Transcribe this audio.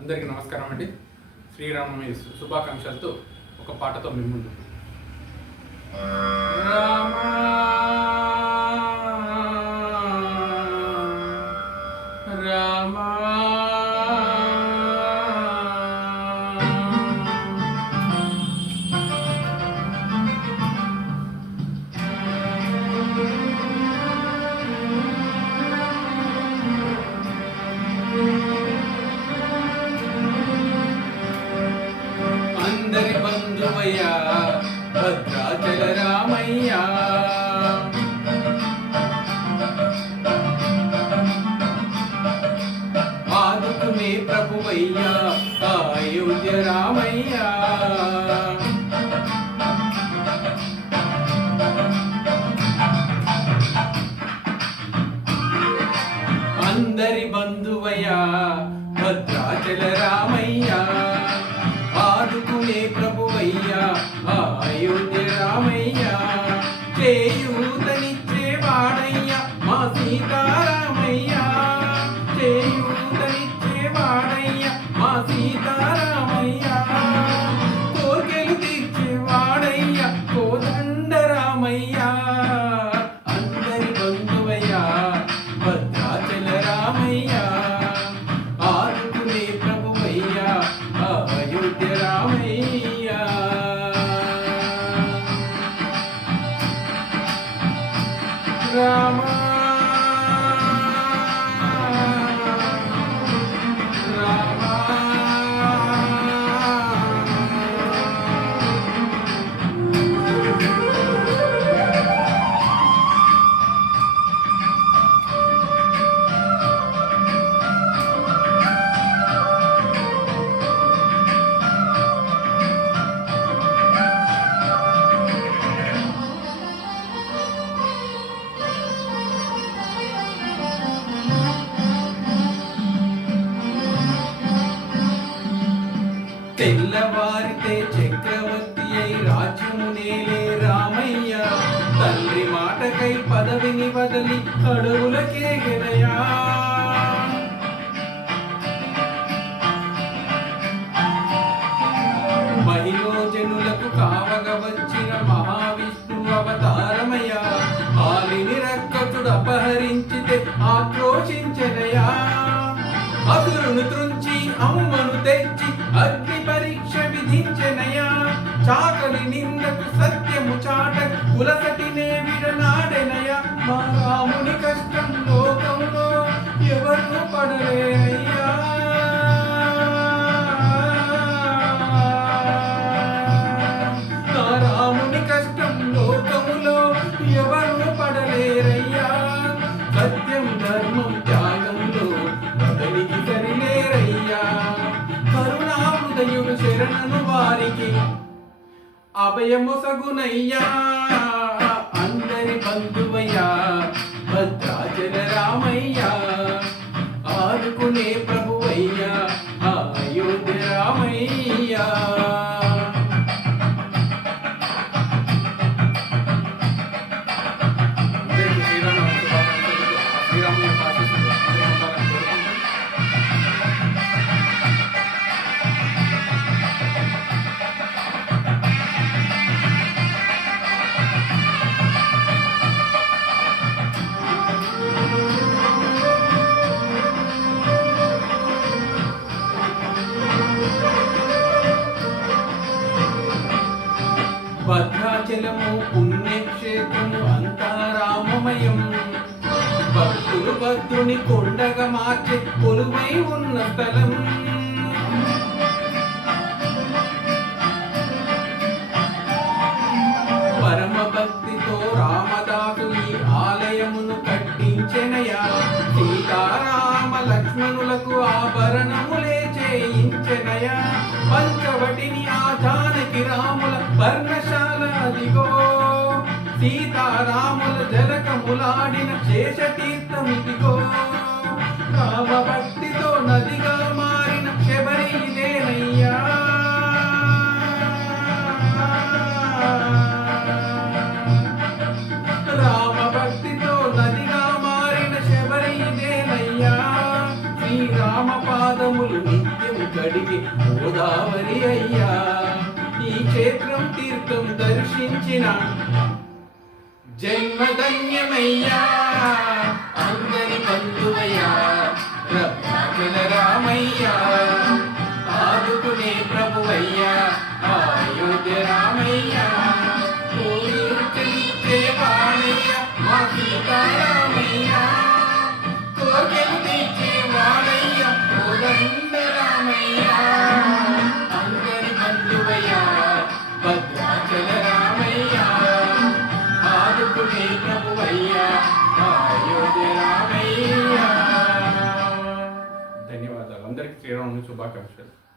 అందరికీ నమస్కారం అండి. శ్రీరామనవమి శుభాకాంక్షలతో ఒక పాటతో మీ ముందు. రామా రామా అందరి బంధువయ్యా భద్రాచల రామయ్యా, ఆదుకునే ప్రభువయ్యా అయోధ్య రామయ్యా. అందరి బంధువయ్యా భద్రాచల రామయ్యా, ఆదుకునే ప్రభువయ్యా అయోధ్య రామయ్యా. చేయూతనిచ్చే వాడయ్యా మా సీతారామయ్యా, చేయూతనిచ్చే వాడయ్యా మా సీతారామయ్యా. కోర్కెలు తీర్చే వాడయ్యా కోదండ రామయ్యా. అందరి బంధువయ్యా భద్రాచల రామయ్యా, ఆదుకునే ప్రభువయ్యా అయోధ్య రామయ్యా. రామా తెల్లవారితే చక్రవర్తి అయి రాజ్యమునేలే రామయ్య, తండ్రి మాటకై పదవిని వదలి అడవులకే గెలయా. మహిళోజనులకు కావగ వచ్చిన మహావిష్ణు అవతారమయ్య, ఆలిని రక్కసుడు అపహరించితే ఆక్రోశించనయా. అసురును త్రుంచి అమ్మను తెచ్చి అగ్ని పరీక్ష విధించెనయా. చాకలి నిందకు సత్యము చాట కులసటినే విడనాడెనయా. మా రాముని కష్టం లోకంలో ఎవరు పడలేరయ్యా. నా రాముని కష్టం లోకములో ఎవరు పడలేరయ్యా. సత్యం ధర్మం త్యాగంలో బదలికి సరిలేరయ్యా. కరుణాహృదయుడు శరణను వారికి అభయమొసగునయ్యా. అందరి బంధువయ్యా భద్రాచల రామయ్యా, ఆదుకునే ప్రభువయ్యా అయోధ్య రామయ్యా. భద్రాచలము పుణ్యక్షేత్రము అంతా రామమయం, భక్తులు భద్రుని కొండగా మార్చే కొలువై ఉన్న స్థలం. పరమ భక్తితో రామదాసు ఈ ఆలయమును కట్టించెనయా. సీతారామ లక్ష్మణులకు ఆభరణములే చేయించెనయా. పంచవటిని ఆ జానకి రాముల పర్ణశాల అదిగో. సీతారాముల జలకములాడిన శేషతీర్థమిదిగో. రామభక్తితో నదిగా మారిన శబరిలేనయ్యా. రామభక్తితో నదిగా మారిన శబరిలేనయ్యా. శ్రీరా రామ పాదములు నిత్యం కడిగి గోదావరి అయ్యా. ఈ క్షేత్రం తీర్థం దర్శించిన జన్మధన్యమయ్యా. అందరి బంధువయ్యా రత్నాచల రామయ్యా. ఆదుకునే ప్రభువయ్యా అయోధ్య రామయ్యా. కోరికలిచ్చే వాడయ్యా మా సీతారామయ్యా. కోరికలు తీర్చే వాడయ్యా కోదండ రామయ్యా. అందరి బంధువయ్యా భద్రాచల రామయ్యా. ఆదుకునే ప్రభువయ్యా అయోధ్య రామయ్యా. ధన్యవాదాలు. అందరికీ శ్రీరామనవమి శుభాకాంక్షలు.